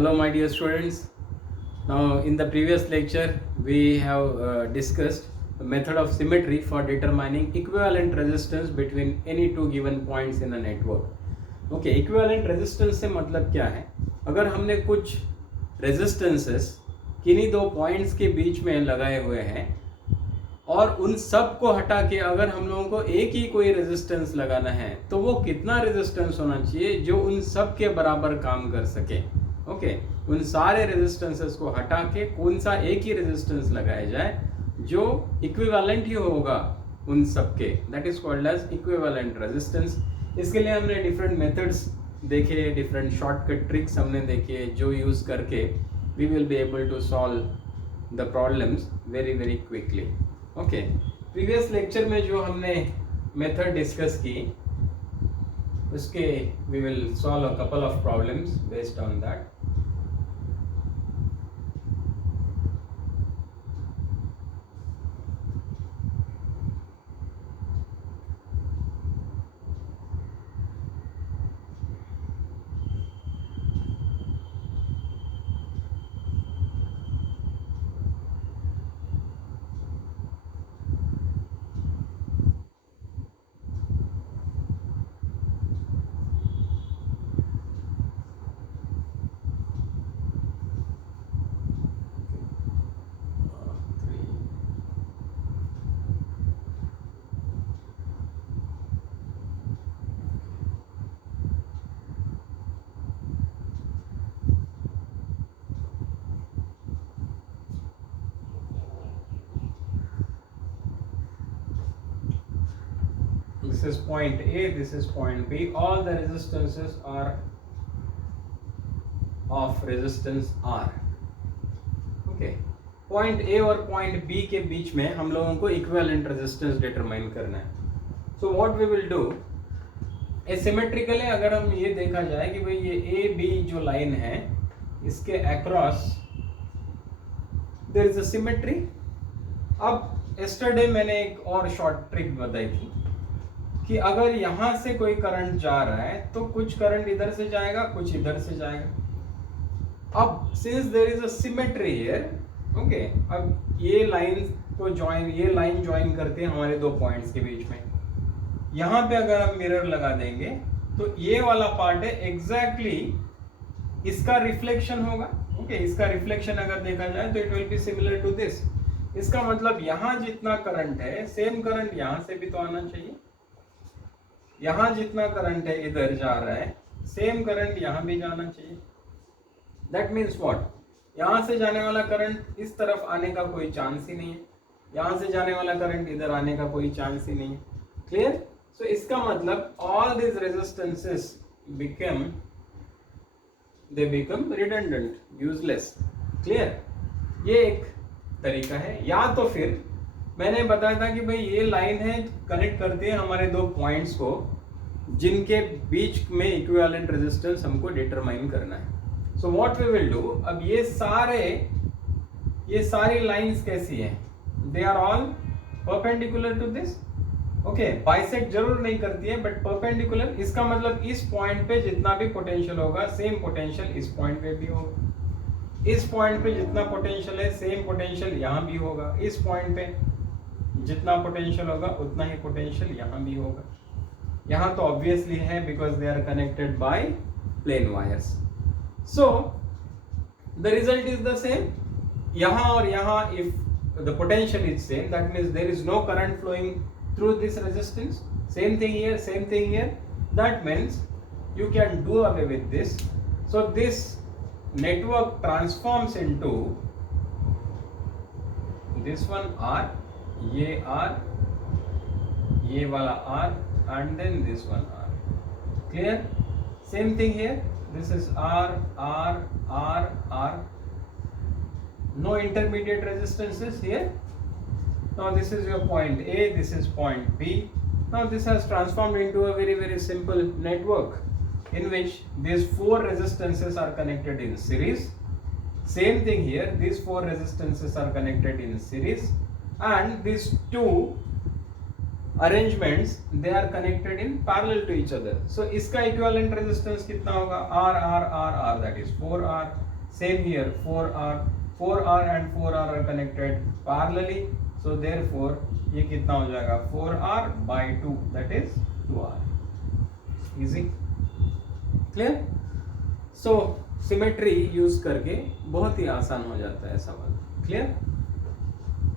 Hello, my dear students. Now, in the previous lecture, we have discussed the method of symmetry for determining equivalent resistance between any two given points in a network. Okay, equivalent resistance से मतलब क्या है? अगर हमने कुछ resistances किन्हीं दो points के बीच में लगाए हुए हैं और उन सब को हटा के अगर हम लोगों को एक ही कोई रेजिस्टेंस लगाना है तो वो कितना रेजिस्टेंस होना चाहिए जो उन सब के बराबर काम कर सके. ओके, उन सारे रेजिस्टेंसेस को हटा के कौन सा एक ही रेजिस्टेंस लगाया जाए जो इक्विवेलेंट ही होगा उन सब के, that is called as equivalent resistance. इसके लिए हमने डिफरेंट मेथड्स देखे, डिफरेंट शॉर्टकट ट्रिक्स हमने देखे जो यूज करके we will be able to solve the problems very very quickly. Okay, previous lecture में जो हमने मेथड डिस्कस की उसके we will solve a couple of problems based on that. This is point A, this is point B. All the resistances are of resistance R. Okay, point A और point B के बीच में हम लोगों को equivalent resistance determine करना है. So what we will do, asymmetrically अगर हम ये देखा जाए कि भाई ये A B जो लाइन है इसके across there is a symmetry. अब yesterday मैंने एक और short trick बताई थी कि अगर यहां से कोई करंट जा रहा है तो कुछ करंट इधर से जाएगा, कुछ इधर से जाएगा. अब since there is a symmetry here, okay, अब ये लाइन को ये लाइन ज्वाइन करते हैं हमारे दो पॉइंट्स के बीच में. यहां पे अगर हम मिरर लगा देंगे तो ये वाला पार्ट है एग्जैक्टली इसका रिफ्लेक्शन होगा. ओके, इसका रिफ्लेक्शन अगर देखा जाए तो it will be similar to this. इसका मतलब यहां जितना करंट है सेम करंट यहां से भी तो आना चाहिए. यहां जितना करंट है इधर जा रहा है सेम करंट यहां भी जाना चाहिए. दैट मीन्स व्हाट, यहां से जाने वाला करंट इस तरफ आने का कोई चांस ही नहीं है, यहां से जाने वाला करंट इधर आने का कोई चांस ही नहीं है. क्लियर? सो इसका मतलब all this resistances they become redundant, useless. Clear? ये एक तरीका है. या तो फिर मैंने बताया था कि भाई ये लाइन है, कनेक्ट करते हैं हमारे दो पॉइंट्स को जिनके बीच में इक्विवेलेंट रेजिस्टेंस हमको डिटरमाइन करना है. So what we will do, अब ये सारी लाइंस कैसी हैं, they are all perpendicular to this. Okay, bisect जरूर नहीं करती है बट परपेंडिकुलर. इसका मतलब इस पॉइंट पे जितना भी पोटेंशियल होगा सेम पोटेंशियल इस पॉइंट पे भी होगा. इस पॉइंट पे जितना पोटेंशियल है सेम पोटेंशियल यहाँ भी होगा. इस पॉइंट पे जितना पोटेंशियल होगा उतना ही पोटेंशियल यहाँ भी होगा. यहाँ तो ऑब्वियसली है because they are connected by plane wires. So the result is the same. यहाँ और यहाँ if the potential is same that means there is no current flowing through this resistance. Same thing here, same thing here. That means you can do away with this. So this network transforms into this one R, ये R, ये वाला R and then this one R. Clear? Same thing here. This is R, R, R, R. No intermediate resistances here. Now this is your point A, this is point B. Now this has transformed into a very very simple network in which these four resistances are connected in series. Same thing here, these four resistances are connected in series and these two arrangements they are connected in parallel to each other. So इसका equivalent resistance कितना होगा, R R R R, that is 4R. Same here, 4R and 4R are connected parallelly, so therefore ये कितना हो जाएगा 4R by 2, that is 2R. Easy, clear? So symmetry use करके बहुत ही आसान हो जाता है सवाल. क्लियर?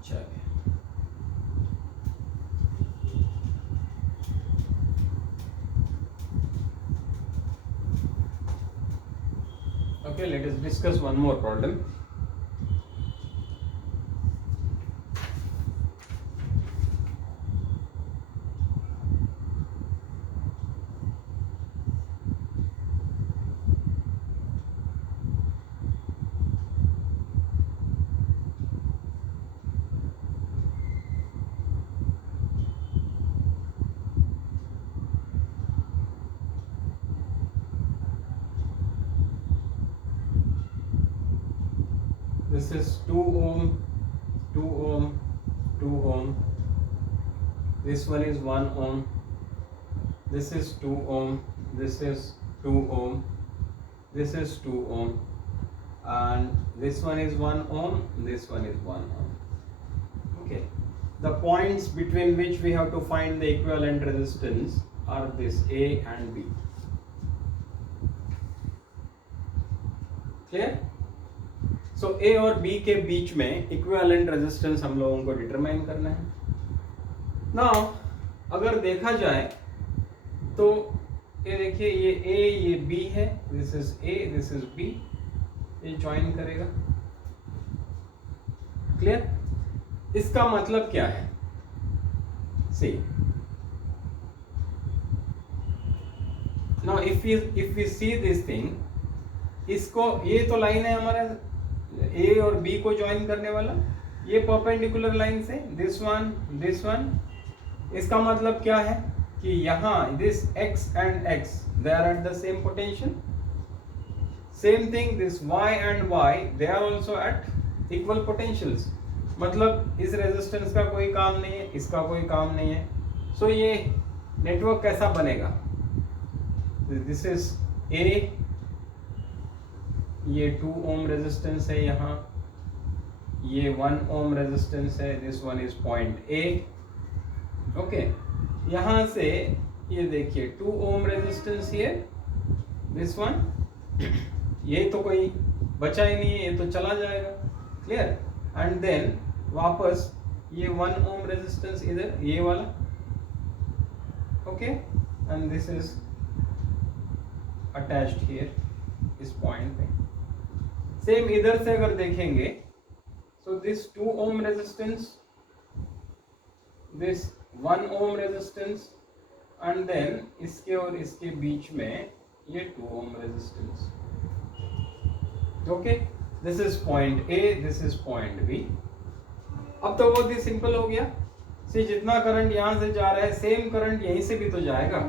चलिए. Okay, let us discuss one more problem. This is 2 ohm, 2 ohm, 2 ohm. This one is 1 ohm. This is 2 ohm. This is 2 ohm. This is 2 ohm. And this one is 1 ohm. This one is 1 ohm. Okay. The points between which we have to find the equivalent resistance are this A and B. Clear? So A और B के बीच में equivalent resistance हम लोगों को determine करना है. Now अगर देखा जाए तो ये देखिए, ये A ये B है, this is A this is B, ये ज्वाइन करेगा. क्लियर? इसका मतलब क्या है? See now if we see this thing, इसको, ये तो लाइन है हमारा ए और बी को ज्वाइन करने वाला, ये परपेंडिकुलर लाइन से दिस वन. इसका मतलब क्या है कि यहाँ this x and x they are at the same potential. Same thing this y and y they are also at equal potentials. मतलब इस रेजिस्टेंस का कोई काम नहीं है, इसका कोई काम नहीं है. सो ये नेटवर्क कैसा बनेगा? दिस इज ए, ये 2 ओम रेजिस्टेंस है, यहाँ ये 1 ओम रेजिस्टेंस है, this one is point A. Okay, यहाँ से ये देखिए 2 ohm resistance here, this one, ये तो कोई बचा ही नहीं है, ये तो चला जाएगा. क्लियर? एंड देन वापस ये 1 ओम रेजिस्टेंस इधर, ये वाला. Okay, and this is attached here इस पॉइंट पे. सेम इधर से अगर देखेंगे, so this 2 ohm resistance, this 1 ohm resistance, and then इसके और इसके बीच में ये 2 ohm resistance. Okay, this is point A, this is point B. अब तो बहुत ही सिंपल हो गया. सी जितना करंट यहाँ से जा रहा है, सेम करंट यहीं से भी तो जाएगा.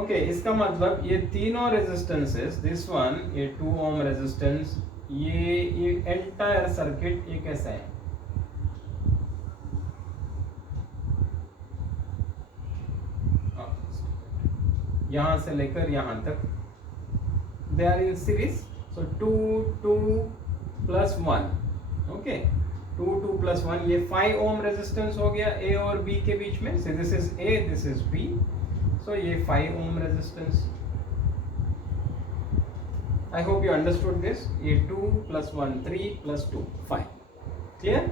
ओके, इसका मतलब ये तीनों रेजिस्टेंसेस, दिस वन, ये 2 ओम रेजिस्टेंस, ये एंटायर सर्किट ये कैसा है? यहां से लेकर यहां तक they are in series. So 2 plus 1. Okay, 2 plus 1, ये 5 ओम रेजिस्टेंस हो गया ए और बी के बीच में. So this is A, this is B. So ये 5 ohm resistance. I hope you understood this. ये 2 plus 1 3 plus 2 5. क्लियर?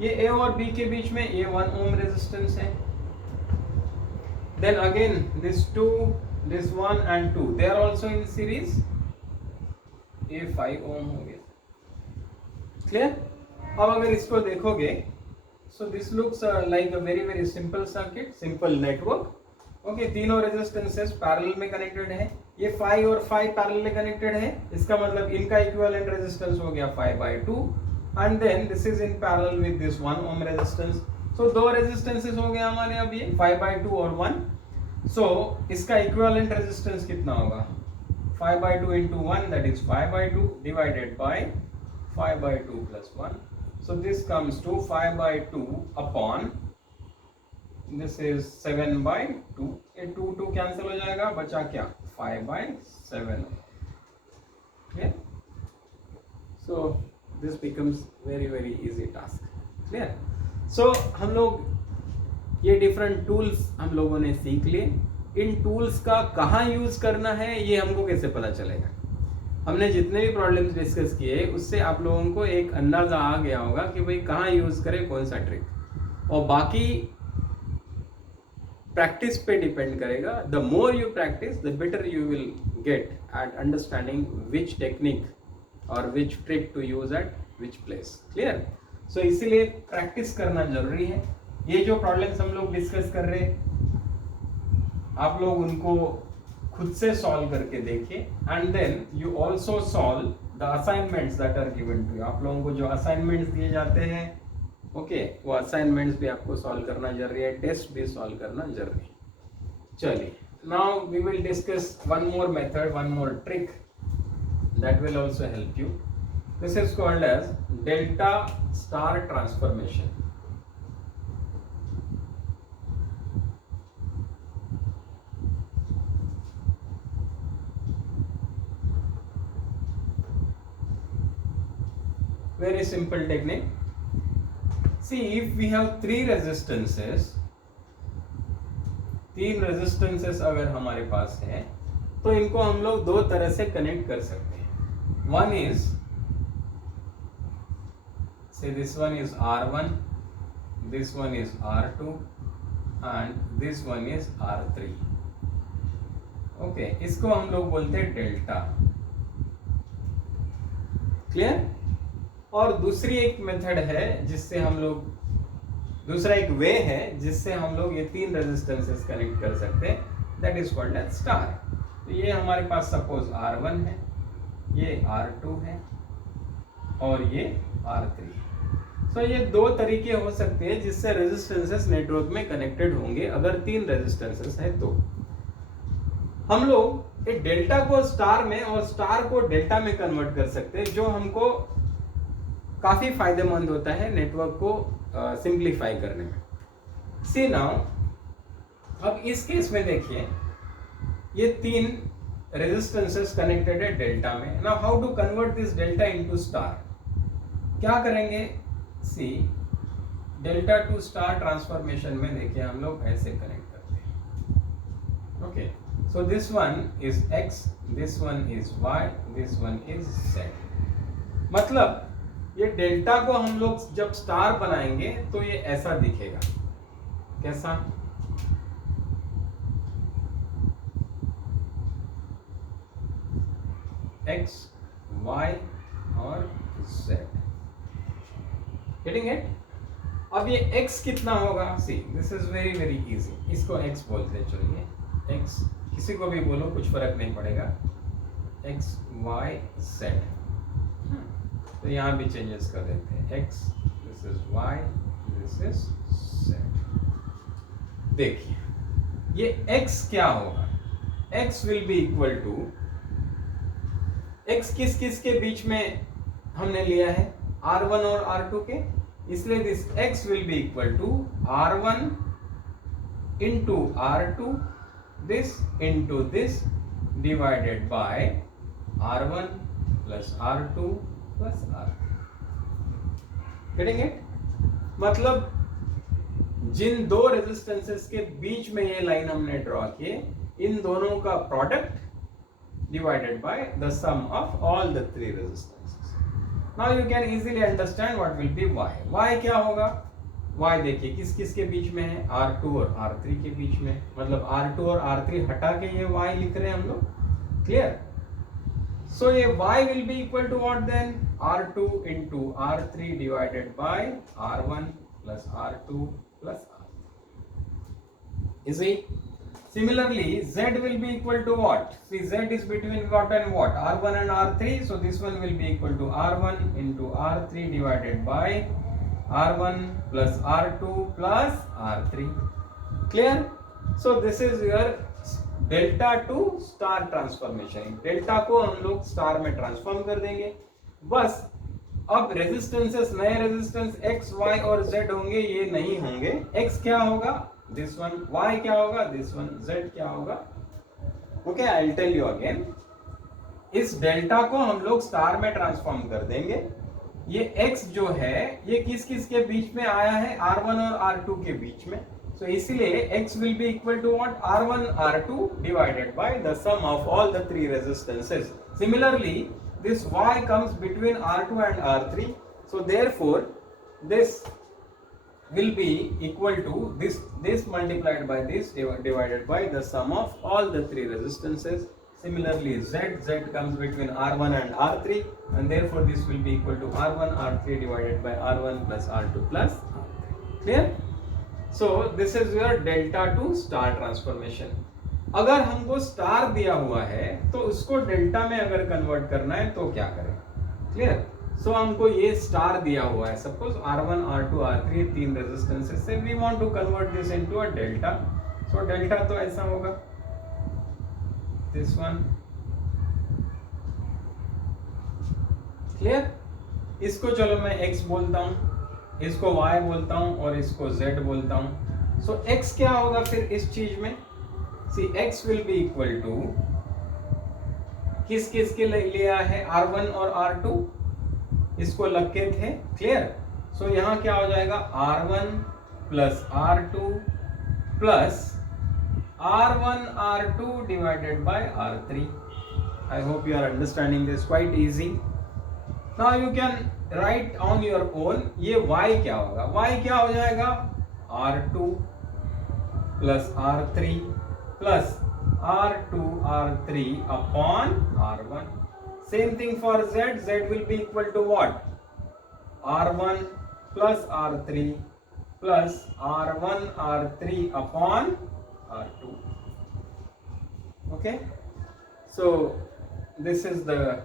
ये A और B के बीच में ये 1 ओम रेजिस्टेंस है. Then again this 2, this 1 and 2 they are also in series. ये 5 ओम हो गया. क्लियर? अब अगर इसको देखोगे, so this looks like a very simple circuit, simple network. Okay, तीनों रेजिस्टेंसेस पैरेलल में कनेक्टेड है. ये 5 और 5 पैरेलल में कनेक्टेड है. इसका मतलब इनका इक्विवेलेंट रेजिस्टेंस हो गया 5/2, and then this is in parallel with this 1 ohm resistance. So दो रेजिस्टेंसेस हो गए हमारे अब ये 5/2 और 1. सो इसका इक्विवेलेंट रेजिस्टेंस कितना होगा? 5/2 into 1, that is 5/2 divided by 5/2 plus 1. So this comes to 5/2 upon, this is 7/2. ये 2 कैंसिल हो जाएगा, बचा क्या? 5/7. So this becomes very very easy task. Clear? So हम लोग ये डिफरेंट टूल्स हम लोगों ने सीख लिए. इन टूल्स का कहाँ यूज करना है ये हमको कैसे पता चलेगा? हमने जितने भी प्रॉब्लम्स डिस्कस किए उससे आप लोगों को एक अंदाजा आ गया होगा कि भाई कहाँ यूज करें कौन सा ट्रिक, और बाकी प्रैक्टिस पे डिपेंड करेगा. The more you practice the better you will get at understanding which technique और which trick to use at which place. Clear? So इसीलिए प्रैक्टिस करना जरूरी है. ये जो प्रॉब्लम्स हम लोग डिस्कस कर रहे हैं आप लोग उनको खुद से सॉल्व करके देखिए, and then you also solve the assignments that are given to you. आप लोगों को जो असाइनमेंट्स दिए जाते हैं ओके वो असाइनमेंट्स भी आपको सॉल्व करना जरूरी है, टेस्ट भी सॉल्व करना जरूरी है. चलिए, now we will discuss one more method, one more trick that will also help you. This is called as delta star transformation. Very simple technique. See, if we have three resistances, तीन resistances अगर हमारे पास है तो इनको हम लोग दो तरह से कनेक्ट कर सकते हैं. वन इज से this one is R1, this one is R2 and this one is R3. Okay, इसको हम लोग बोलते हैं डेल्टा. क्लियर? और दूसरी एक मेथड है जिससे हम लोग, दूसरा एक वे है जिससे हम लोग ये तीन रेजिस्टेंसेस कनेक्ट कर सकते हैं, that is called as star. तो ये हमारे पास सपोज R1 है, ये R2 है और ये R3. सो ये दो तरीके हो सकते हैं जिससे रेजिस्टेंसेस नेटवर्क में कनेक्टेड होंगे. अगर तीन रेजिस्टेंसेस है तो हम लोग एक डेल्टा को स्टार में और स्टार को डेल्टा में कन्वर्ट कर सकते हैं, जो हमको काफी फायदेमंद होता है नेटवर्क को सिंप्लीफाई करने में. सी नाउ, अब इस केस में देखिए ये तीन रेजिस्टेंसेस कनेक्टेड है डेल्टा में. Now how to convert this delta into star? क्या करेंगे? See, delta to star transformation में देखिए हम लोग ऐसे कनेक्ट करते हैं. Okay, so this one is x, this one is y, this one is z. मतलब ये डेल्टा को हम लोग जब स्टार बनाएंगे तो ये ऐसा दिखेगा. कैसा? x, y और z. Getting it? अब ये x कितना होगा? See, this is very very easy. इसको x बोलते हैं. चलिए x, किसी को भी बोलो कुछ फर्क नहीं पड़ेगा. x, y, z. तो यहाँ भी चेंजेस कर देते हैं. x, this is y, this is z. देखिए ये x क्या होगा? x will be equal to, x किस किस के बीच में हमने लिया है? R1 और R2 के. इसलिए this x will be equal to R1 into R2, this into this divided by R1 plus R2 plus R3. Getting it? मतलब जिन दो रेजिस्टेंसेस के बीच में ये लाइन हमने ड्रॉ किए, इन दोनों का product divided by the sum of all the three resistances. Now you can easily understand what will be y. y क्या होगा? y देखिए किस किस के बीच में है? R2 और R3 के बीच में. मतलब R2 और R3 हटा के ये y लिख रहे हैं हम लोग. क्लियर? So ये y will be equal to what then? R2 into R3 divided by R1 plus R2 plus R3. Is it? Similarly, z will be equal to what? See, z is between what and what? R1 and R3. So this one will be equal to R1 into R3 divided by R1 plus R2 plus R3. Clear? So this is your delta to star transformation. Delta को हम लोग star में transform कर देंगे. बस अब resistances, नए resistance x, y और z होंगे, ये नहीं होंगे. x क्या होगा? This one. y क्या होगा? This one. z क्या होगा? Okay, I will tell you again. इस डेल्टा को हम लोग स्टार में ट्रांसफॉर्म कर देंगे। ये x जो है ये किस किस के बीच में आया है, R1 और R2 के बीच में, so इसीलिए x will be equal to what, R1 R2 divided by the sum of all the three resistances. Similarly this y comes between R2 and R3, so therefore this will be equal to this multiplied by this divided by the sum of all the three resistances. Similarly z comes between R1 and R3, and therefore this will be equal to R1 R3 divided by R1 plus R2 plus R3. Clear? So this is your delta to star transformation. अगर हमको star दिया हुआ है तो उसको delta में अगर convert करना है तो क्या करें? क्लियर? सो हमको ये स्टार दिया हुआ है, सपोज R1 R2 R3 तीन रेजिस्टेंसेस से, we want to convert this into a delta. So delta तो ऐसा होगा, this one. क्लियर? इसको चलो मैं x बोलता हूं, इसको y बोलता हूं और इसको z बोलता हूं। सो x क्या होगा फिर इस चीज में? See x will be equal to किस किस के लिए है, R1 और R2, इसको लग के थे। क्लियर? सो यहां क्या हो जाएगा, R1 plus R2 plus R1 R2 divided by R3. I hope you are understanding this, quite easy. Now you can write on your own, ये y क्या होगा, y क्या हो जाएगा, R2 plus R3 plus R2 R3 upon R1. Same thing for z, z will be equal to what, R1 plus R3 plus R1 R3 upon R2. Okay, so this is the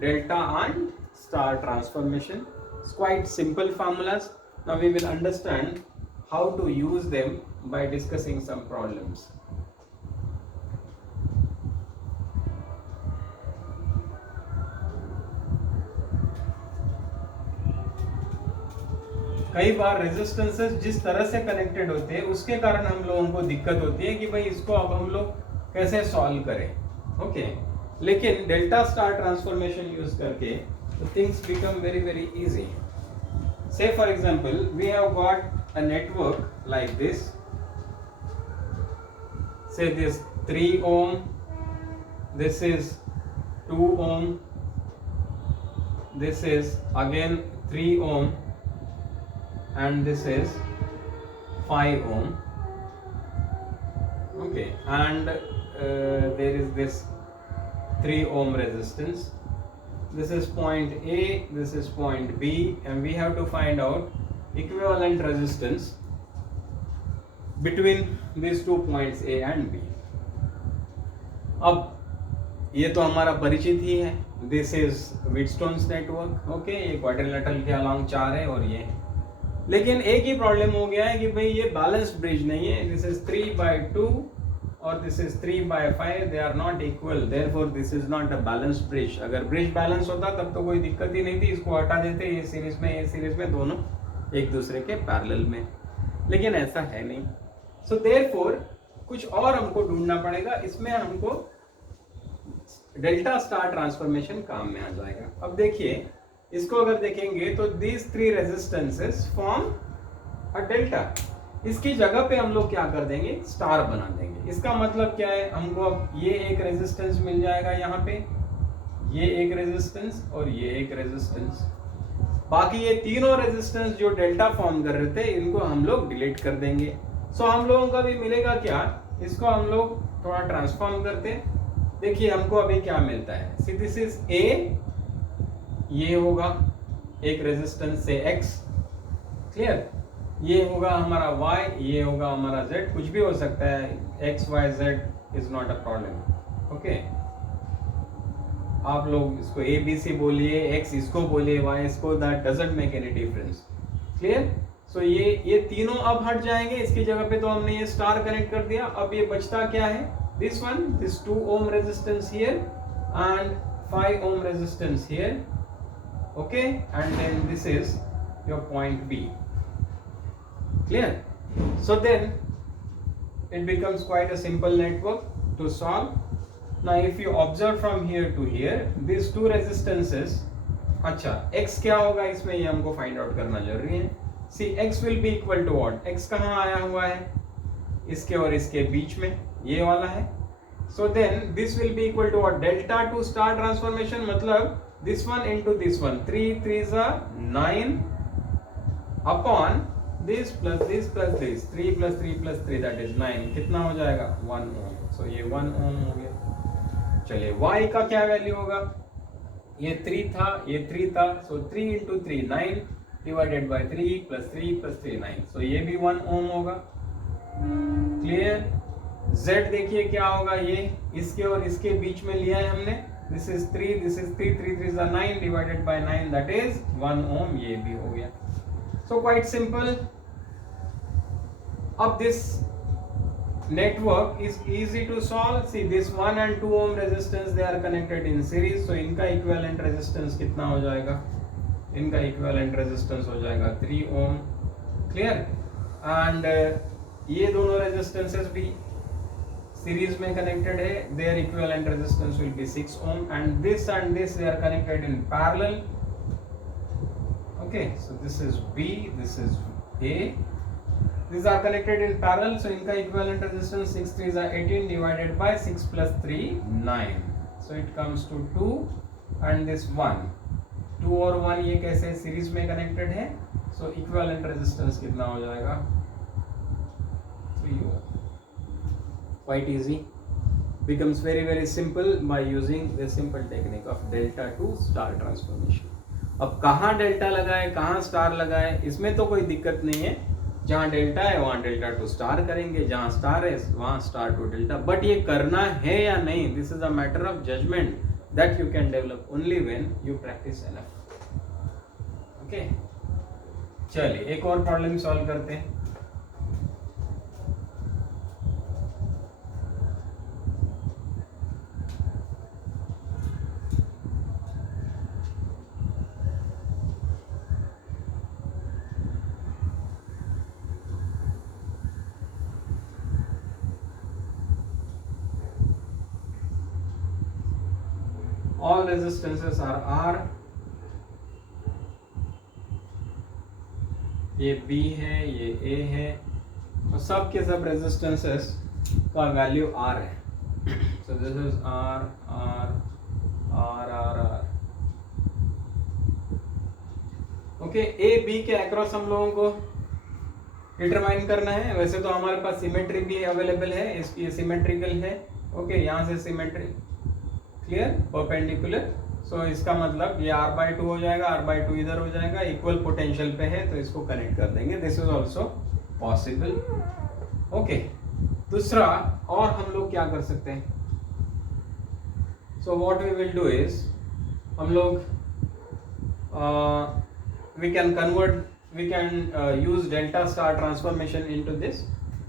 delta and star transformation. It's quite simple formulas. Now we will understand how to use them by discussing some problems. कई बार resistances जिस तरह से connected होते हैं उसके कारण हम लोगों को दिक्कत होती है कि भाई इसको अब हम लोग कैसे सॉल्व करें। ओके, लेकिन डेल्टा स्टार ट्रांसफॉर्मेशन यूज करके things become very very easy. Say for example we have got a network like this, say this 3 ohm, this is 2 ohm, this is again 3 ohm, and this is 5 ohm. Okay, and there is this 3 ohm resistance. This is point A, this is point B, and we have to find out equivalent resistance between these 2 points A and B. अब ये तो हमारा परिचित ही है, this is व्हीटस्टोन्स network. Okay, ये quadrilateral के along 4 है और ये, लेकिन एक ही प्रॉब्लम हो गया है कि भाई ये बैलेंस्ड ब्रिज नहीं है, दिस इज 3/2 और this is 3/5, they are not equal, therefore this is not a balanced bridge. अगर ब्रिज बैलेंस होता तब तो कोई दिक्कत ही नहीं थी, इसको हटा देते, ये सीरीज में दोनों एक दूसरे के पैरेलल में, लेकिन ऐसा है नहीं। सो देयरफॉर कुछ और हमको ढूंढना पड़ेगा, इसमें हमको डेल्टा स्टार ट्रांसफॉर्मेशन काम में आ जाएगा। अब देखिए, इसको अगर देखेंगे तो these 3 resistances form a delta, इसकी जगह पे हम लोग क्या कर देंगे, स्टार बना देंगे। इसका मतलब क्या है, हमको अब ये एक रेजिस्टेंस मिल जाएगा, यहाँ पे ये एक रेजिस्टेंस और ये एक रेजिस्टेंस, बाकी ये तीनों रेजिस्टेंस जो डेल्टा फॉर्म कर रहे थे इनको हम लोग डिलीट कर देंगे। सो हम लोगों का भी मिलेगा क्या, इसको हम लोग थोड़ा ट्रांसफॉर्म करते हैं। देखिए हमको अभी क्या मिलता है, सी दिस इज ए, ये होगा एक रेजिस्टेंस से x, क्लियर, ये होगा हमारा y, ये होगा हमारा z, कुछ भी हो सकता है, x y z is not a problem. Okay, आप लोग इसको a b c बोलिए, x इसको बोलिए, y इसको, that doesn't make any difference. Clear? So ये तीनों अब हट जाएंगे, इसकी जगह पे तो हमने ये स्टार कनेक्ट कर दिया। अब ये बचता क्या है, this one, this 2 ohm resistance here and 5 ohm resistance here. Okay, and then this is your point B. Clear? So then it becomes quite a simple network to solve. Now if you observe from here to here, these two resistances, अच्छा x क्या होगा इसमें, ये हमको find out करना जरूरी है. See x will be equal to what? x कहाँ आया हुआ है, इसके और इसके बीच में, ये वाला है. So then this will be equal to what? Delta to star transformation, मतलब this one into this one, 3 3s are 9 upon this plus this plus this, 3 plus 3 plus 3 that is 9. कितना हो जाएगा? 1 ohm. So ये 1 ohm हो गया. चलिए y का क्या वैल्यू होगा, ये 3 था, ये 3 था, so 3 into 3 9 divided by 3 plus 3 plus 3 9, so ये भी 1 ohm होगा. क्लियर. z देखिए क्या होगा, ये इसके और इसके बीच में लिया है हमने, this is 3 this is 3, 3 3 is 9 divided by 9 that is 1 ohm, ये भी हो गया. So quite simple. अब this network is easy to solve. See this 1 and 2 ohm resistance, they are connected in series, so इनका equivalent resistance कितना हो जाएगा, इनका equivalent resistance हो जाएगा 3 ohm. Clear. And ये दोनों resistances भी series में connected है, their equivalent resistance will be 6 ohm, and this they are connected in parallel. Okay, so this is B, this is A. These are connected in parallel, so इनका equivalent resistance 6 3s are 18 divided by 6 plus 3 9. So it comes to 2 and this 1. 2 और 1 ये कैसे series में connected है, so equivalent resistance कितना हो जाएगा, 3 ohm. Quite easy. Becomes very simple by using the simple technique of delta to star transformation. अब कहाँ डेल्टा लगाए, कहाँ स्टार लगाए, इसमें तो कोई दिक्कत नहीं है. जहाँ डेल्टा है वहाँ डेल्टा टू स्टार करेंगे, जहाँ स्टार है वहाँ स्टार टू डेल्टा. बट ये करना है या नहीं, this is a matter of judgement that you can develop only when you practice enough. Okay, चलिए एक और प्रॉब्लम सॉल्व करते हैं. All resistances are R. ये B है, ये A है, और सब के सब रेजिस्टेंसेस का वैल्यू R है. So this is R R R R R. Okay, A B के अक्रॉस हम लोगों को डिटरमाइन करना है. वैसे तो हमारे पास सिमेट्री भी अवेलेबल है, इसकी सिमेट्रिकल है. ओके, यहाँ से सिमेट्री क्लियर, परपेंडिकुलर. सो इसका मतलब ये r/2 हो जाएगा, r/2 इधर हो जाएगा, इक्वल पोटेंशियल पे है तो इसको कनेक्ट कर देंगे. This is also possible. Okay, दूसरा और हम लोग क्या कर सकते हैं, so what we will do is, हम लोग we can use delta star transformation into this.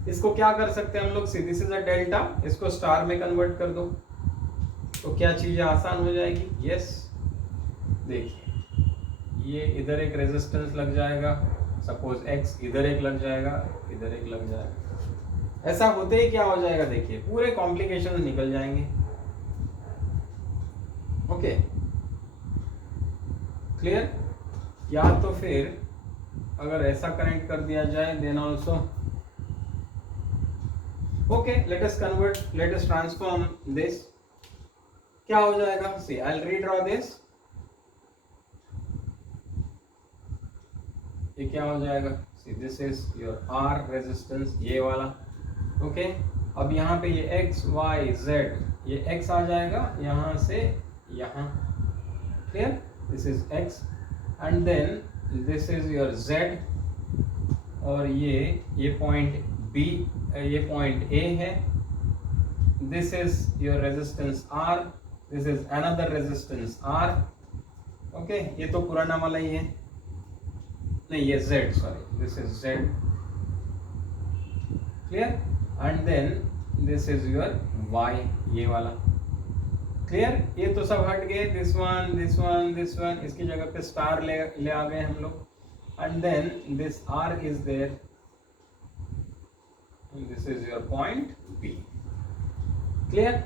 इसको क्या कर सकते हैं हम लोग, दिस इज अ डेल्टा, इसको स्टार में कन्वर्ट कर दो तो क्या चीजें आसान हो जाएगी. यस, देखिए ये इधर एक रेजिस्टेंस लग जाएगा, सपोज x, इधर एक लग जाएगा, इधर एक लग जाएगा. ऐसा होते ही क्या हो जाएगा, देखिए पूरे कॉम्प्लिकेशंस निकल जाएंगे. Okay, clear. या तो फिर अगर ऐसा कनेक्ट कर दिया जाए then also. Okay, let us convert, let us transform this. क्या हो जाएगा, see I will redraw this. ये क्या हो जाएगा, see this is your R resistance, ये वाला. ओके, अब यहाँ पे ये x y z, ये x आ जाएगा यहाँ से यहाँ. Clear, this is x and then this is your z, और ये पॉइंट B, ये पॉइंट A है. This is your resistance R, this is another resistance R. Okay, ये तो पुराना वाला ही है, नहीं ये Z, sorry, this is Z. Clear, and then this is your Y, ये वाला. क्लियर, ये तो सब हट गए, this one this one this one, इसकी जगह पे स्टार ले आ गए हम लोग. And then this R is there, this is your point B. Clear.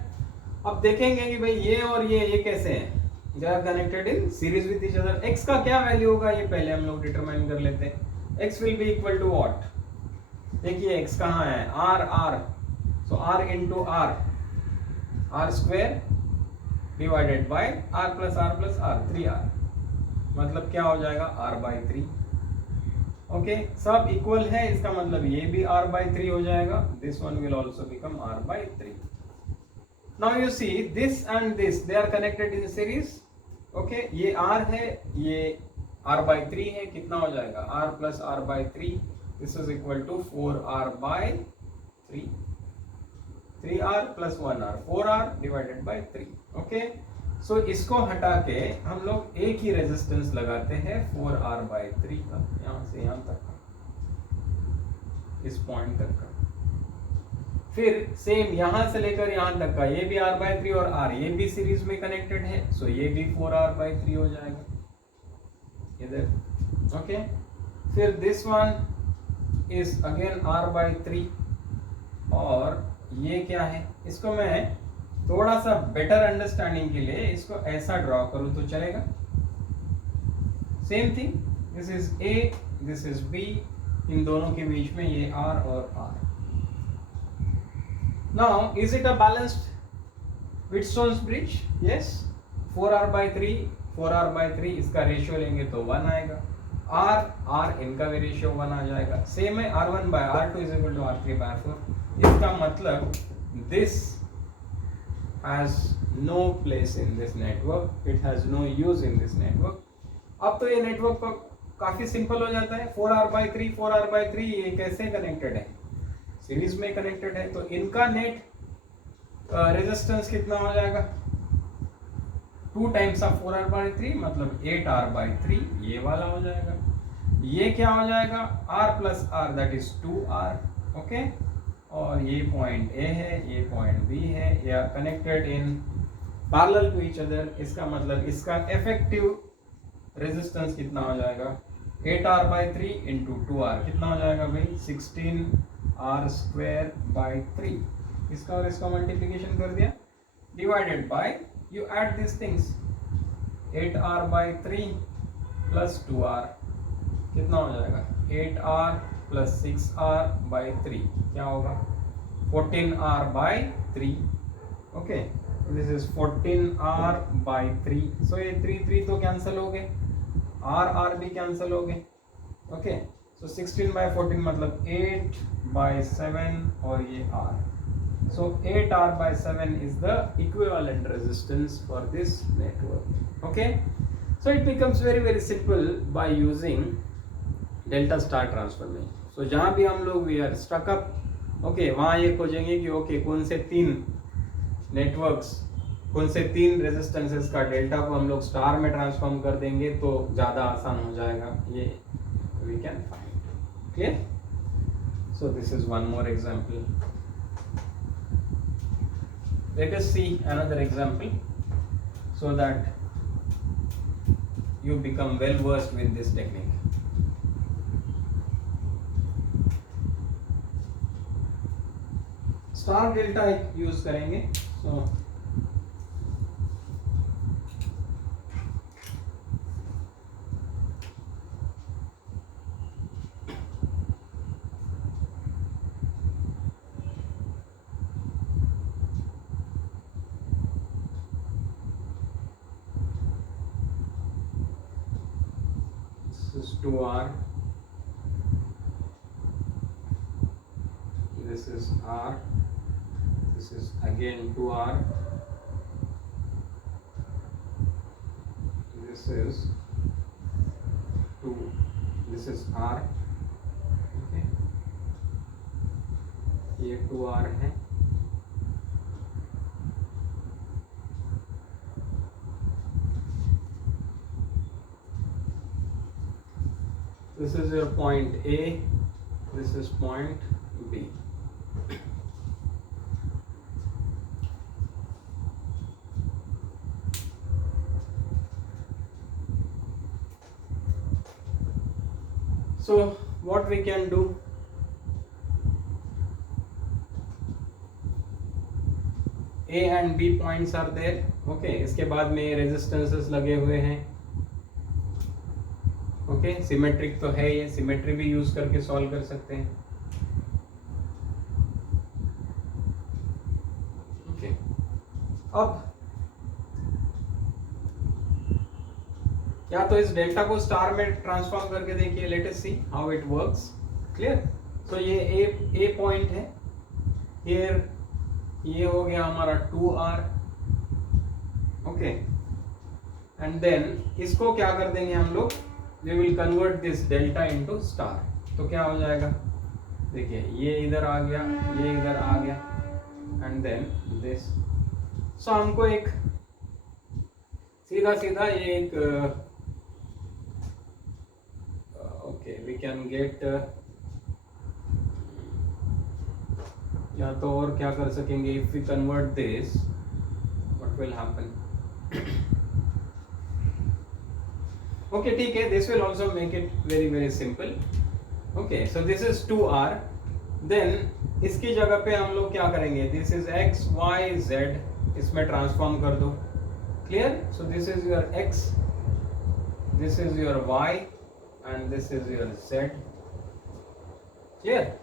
अब देखेंगे कि भाई ये और ये कैसे हैं, they are connected in series with each other. x का क्या वैल्यू होगा ये पहले हम लोग डिटरमाइन कर लेते हैं। x will be equal to what, देखिए x कहाँ है, r, so r into r square divided by r plus r 3r, मतलब क्या हो जाएगा r/3। ओके, सब इक्वल है, इसका मतलब ये भी r/3 हो जाएगा, this one will also become r/3। Now you see this and this, they are connected in series. Okay, ये r है, ये r/3 है, कितना हो जाएगा r plus r/3, this is equal to 4r/3, 3r plus 1r, 4r divided by 3। Okay, so इसको हटा के हम लोग एक ही रेजिस्टेंस लगाते हैं 4r/3 का, यहां से यहां तक का, इस पॉइंट तक का। फिर सेम यहां से लेकर यहां तक का, ये भी r/3 और r ये भी सीरीज में कनेक्टेड है, सो ये भी 4r/3 हो जाएगा इधर। ओके, फिर this one is again r/3, और ये क्या है, इसको मैं थोड़ा सा बेटर अंडरस्टैंडिंग के लिए इसको ऐसा ड्रॉ करूं तो चलेगा। Same thing, this is a, this is b, इन दोनों के बीच में ये r और r। Now is it a balanced Wheatstone's bridge? Yes, 4r/3 इसका रेशियो लेंगे तो 1 आएगा, r इनका भी रेशियो 1 आ जाएगा। सेम है r1/r2 is equal to r3/4। इसका मतलब this has no place in this network, it has no use in this network। अब तो ये नेटवर्क काफी सिंपल हो जाता है, 4r/3 ये कैसे कनेक्टेड है, सीरीज में कनेक्टेड है, तो इनका नेट रेजिस्टेंस कितना हो जाएगा, 2 टाइम्स ऑफ 4r/3 मतलब 8r/3, ये वाला हो जाएगा। ये क्या हो जाएगा, r plus r that is 2r। Okay, और ये पॉइंट A है, ये पॉइंट B है, ये are connected in parallel to each other. इसका मतलब इसका इफेक्टिव रेजिस्टेंस कितना हो जाएगा, 8r/3 इंटू 2r, कितना हो जाएगा भाई, 16r²/3। इसका और इसका मल्टीप्लीकेशन कर दिया, divided by, you add this things, 8r/3 plus 2r, कितना हो जाएगा, 8r प्लस 6r/3, क्या होगा, 14r/3। Okay, this is 14r/3, सो ये 3 तो कैंसिल हो गए, r भी कैंसिल हो गए। ओके, सो 16/14 मतलब 8/7, और ये r, so 8r/7 is the equivalent resistance for this network। Okay, so it becomes very simple by using delta star transformation। so जहां भी हम लोग we are stuck up, okay, वहां ये खोजेंगे कि okay कौन से 3 नेटवर्क्स, कौन से 3 रेजिस्टेंसेस का डेल्टा को हम लोग स्टार में ट्रांसफॉर्म कर देंगे तो ज़्यादा आसान हो जाएगा, ये we can find। clear? so this is one more example। let us see another example so that you become well versed with this technique। Star delta use करेंगे, so this is 2r, this is r, this is again 2r, this is 2, this is r। okay, ये 2r है, this is your point A, this is point B। so what we can do, A and B points are there. Okay, इसके बाद में resistances लगे हुए हैं. Okay, symmetric तो है ये, सिमेट्री भी यूज करके सॉल्व कर सकते हैं. ओके, अब या तो इस डेल्टा को स्टार में ट्रांसफॉर्म करके देखिए. Let us see how it works. Clear. So ये ए पॉइंट है. हियर ये हो गया हमारा 2r. ओके, एंड देन इसको क्या कर देंगे हम लोग, we will convert this delta into star. तो क्या हो जाएगा, देखिए ये इधर आ गया, ये इधर आ गया, एंड देन दिस. सो हमको एक सीधा सीधा ये एक ओके वी कैन गेट, या तो और क्या कर सकेंगे, if we convert this what will happen. Okay, ठीक है, this will also make it very very simple. Okay, so this is 2r. Then इसकी जगह पे हम लोग क्या करेंगे, this is x y z, इसमें ट्रांसफॉर्म कर दो. Clear. So this is your x, this is your y and this is your z. Clear.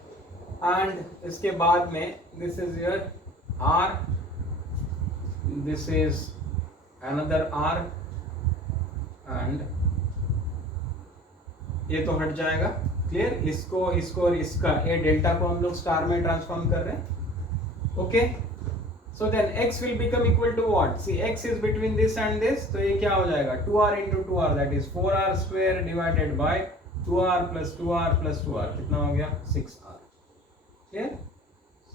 And इसके बाद में this is your r, this is another r, and ये तो हट जाएगा. क्लियर. इसको इसको और इसका, ये डेल्टा को हम लोग स्टार में ट्रांसफॉर्म कर रहे हैं. Okay, so then x will become equal to what, see x is between this and this, तो ये क्या हो जाएगा, 2r into 2r, that is 4r square divided by 2r plus 2r plus 2r, कितना हो गया 6r. क्लियर.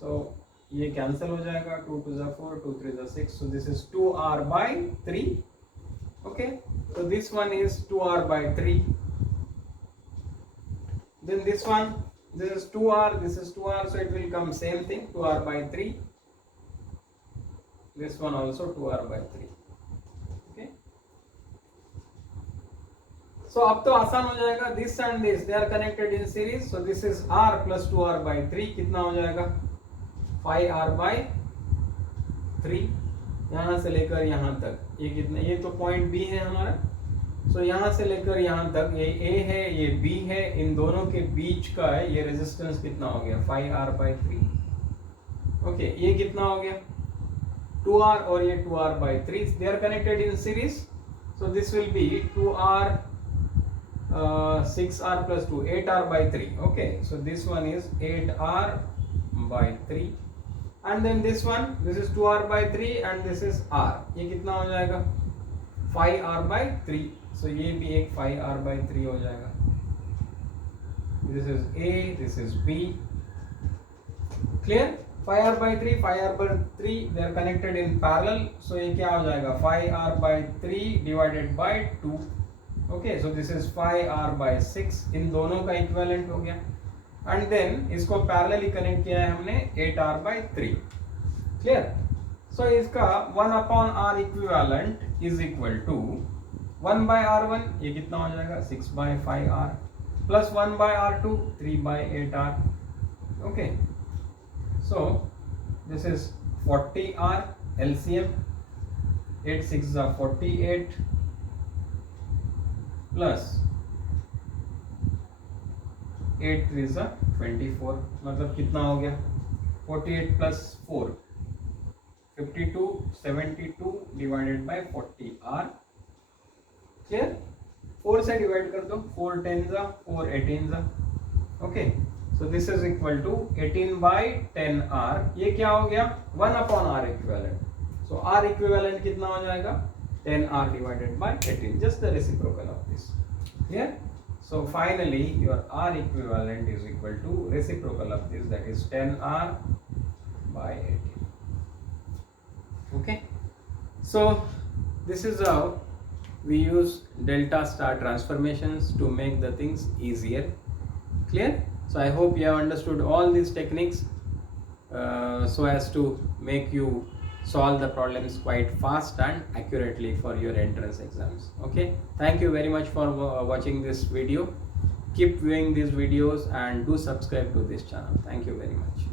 सो ये cancel हो जाएगा, 2 2 जा 4, 2 3 जा 6, सो this is 2r by 3. Okay, so this one is 2r by 3. Then this one, this is 2r, this is 2r, so it will come same thing, 2r by 3. This one also 2r by 3. Okay, so अब तो आसान हो जाएगा. This and this they are connected in series, so this is r plus 2r by 3, कितना हो जाएगा 5r by 3. यहाँ से लेकर यहाँ तक ये कितना, ये तो पॉइंट B है हमारा. सो यहाँ से लेकर यहाँ तक ये A है, ये B है, इन दोनों के बीच का है ये रेजिस्टेंस कितना हो गया 5r by 3. ओके, ये कितना हो गया 2r और ये 2r by 3, they are connected in series. So this will be 2r 6r plus 2, 8r by 3. Okay, so this one is 8r by 3. And then this one, this is 2r by 3 and this is r, ये कितना हो जाएगा 5r by 3. So ये भी एक 5r by 3 हो जाएगा. This is A, this is B. Clear. 5r by 3, 5r by 3, they are connected in parallel. So ये क्या हो जाएगा 5r by 3 divided by 2. Okay, so this is 5r by 6. इन दोनों का इक्विवेलेंट हो गया. एंड देन इसको पैरेलली कनेक्ट किया है हमने 8r by 3. क्लियर. सो इसका 1 upon r equivalent is equal to 1 by r1, ये कितना हो जाएगा 6 by 5r plus 1 by r2, 3 by 8r. Okay, so this is 40r LCM, 8 6 are 48 plus 8 3 is 24, मतलब कितना हो गया 48 plus 4 52, 72 divided by 40r. Clear. 4 से डिवाइड कर दो, 4 10 जा 4 18 जा. Okay, so this is equal to 18 by 10r. ये क्या हो गया 1 upon r equivalent. So r equivalent कितना हो जाएगा 10r divided by 18, just the reciprocal of this. Here, so finally your r equivalent is equal to reciprocal of this, that is 10r by 18. Okay, so this is how we use delta star transformations to make the things easier. Clear. So I hope you have understood all these techniques so as to make you solve the problems quite fast and accurately for your entrance exams. Okay, thank you very much for watching this video. Keep viewing these videos and do subscribe to this channel. Thank you very much.